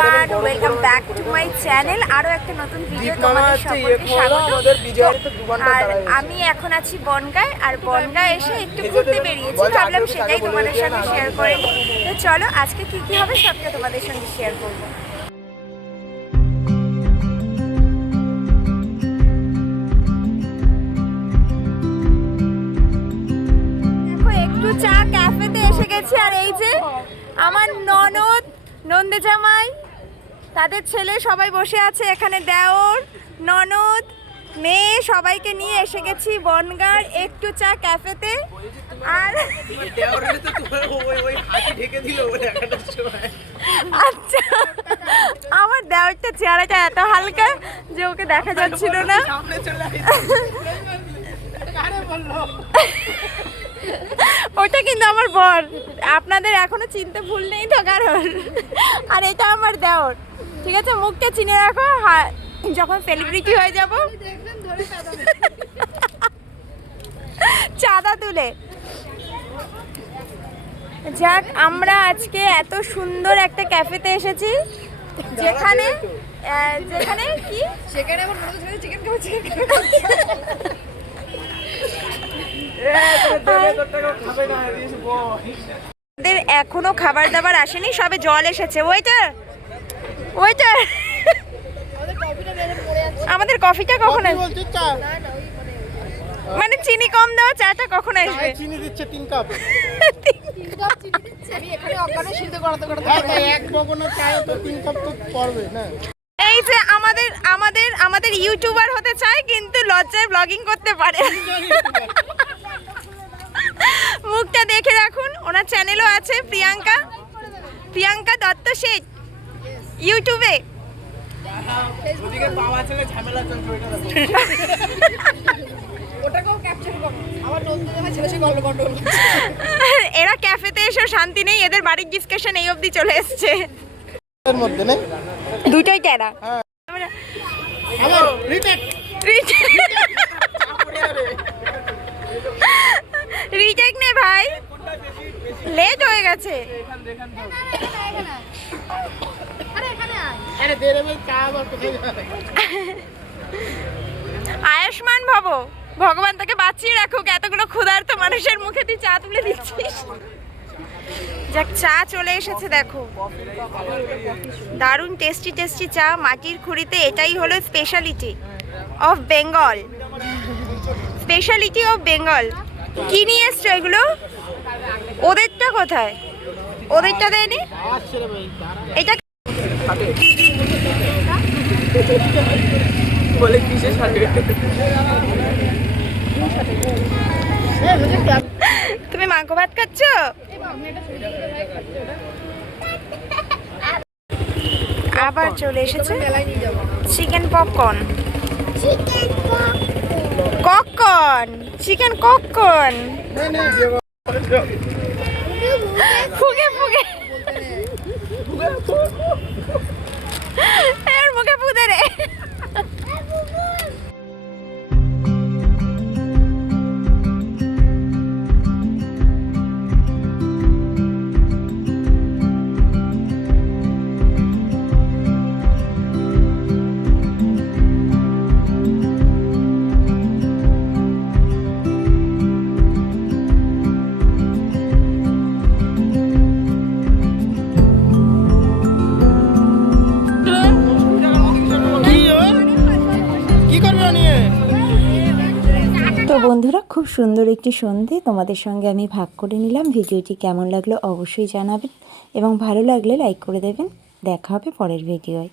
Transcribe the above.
Everyone welcome back to my channel আরও একটা নতুন ভিডিও তোমাদের সকলকে স্বাগত। আমাদের বিজয়ের তো দু ঘণ্টা আর আমি এখন আছি বনগায় আর বনগায় এসে একটু ঘুরতে বেরিয়েছি। ভাবলাম সেটাই তোমাদের সঙ্গে শেয়ার করে। তো চলো আজকে কি কি হবে সবটা তোমাদের সঙ্গে শেয়ার করব। চা ক্যাফেতে এসে গেছি আর এই যে আমার ননদ নন্দে জামাই তাদের ছেলে সবাই বসে আছে, এখানে দেওর, ননদ, মেয়ে সবাইকে নিয়ে এসে গেছি বনগার একটু চা ক্যাফেতে। আর আচ্ছা আমার দেওরটা চেহারাটা এত হালকা যে ওকে দেখা যাচ্ছিল না। ওটা কিন্তু আমার বর। আপনাদের এখনও চিনতে ভুল নেই তো কারণ। আর এটা আমার দেওর। ঠিক আছে মুখটা চিনে রাখো যখন সেলিব্রিটি হয়ে যাব। চাঁদা তুলে। যাক আমরা আজকে এত সুন্দর একটা ক্যাফেতে এসেছি যেখানে যেখানে কি? সেখানে এখন মনে হচ্ছে চিকেন খাব চিকেন আমাদের এখনও খাবার দাবার আসেনি সবে জল এসেছে। ওইটার ওইটার আমাদের কফিটা আমাদের কখন আসবে ওই মানে চিনি কম দেওয়া চাটা কখন আসবে চিনি দিচ্ছে তিন কাপ। তিন কাপ চিনি দিচ্ছে আমি এখানে অজ্ঞানে সিদ্ধ করাতে করাতে হ্যাঁ তাই এক বগনা চায়ে তো তিন কাপ তো পড়বে না? এই যে আমাদের আমাদের আমাদের ইউটিউবার হতে চায় কিন্তু লজ্জায় ব্লগিং করতে পারে। মুখটা দেখে রাখুন ওনার চ্যানেলও আছে প্রিয়াঙ্কা। প্রিয়াঙ্কা দত্ত শেঠ। ইউটিউবে। এরা ক্যাফেতে এসে শান্তি নেই এদের বাড়ির ডিসকাশন এই অবধি চলে এসছে। দুটোই হ্যাঁ। রিটেক। নে ভাই। লেট হয়ে গেছে। আয়ুষ্মান ভব ভগবান তাকে বাঁচিয়ে রাখুক এতগুলো ক্ষুধার্ত মানুষের মুখে তুই চা তুলে দিচ্ছিস। যাক চা চলে এসেছে দেখো। দারুণ টেস্টি টেস্টি চা মাটির খুঁড়িতে এটাই হলো speciality of Bengal speciality of Bengal কি নিয়ে এসছো এগুলো? ওদেরটা কোথায়? ওদেরটা দেয়নি? আসছে বলে কিসের সাথে তুমি মাংস ভাত খাচ্ছ? আবার চলে এসেছে চিকেন পপকর্ন। ককর্ন চিকেন ককর্ন বন্ধুরা, খুব সুন্দর একটি সন্ধে তোমাদের সঙ্গে আমি ভাগ করে নিলাম। ভিডিওটি কেমন লাগল অবশ্যই জানাবেন এবং ভালো লাগলে লাইক করে দেবেন। দেখা হবে পরের ভিডিওয়।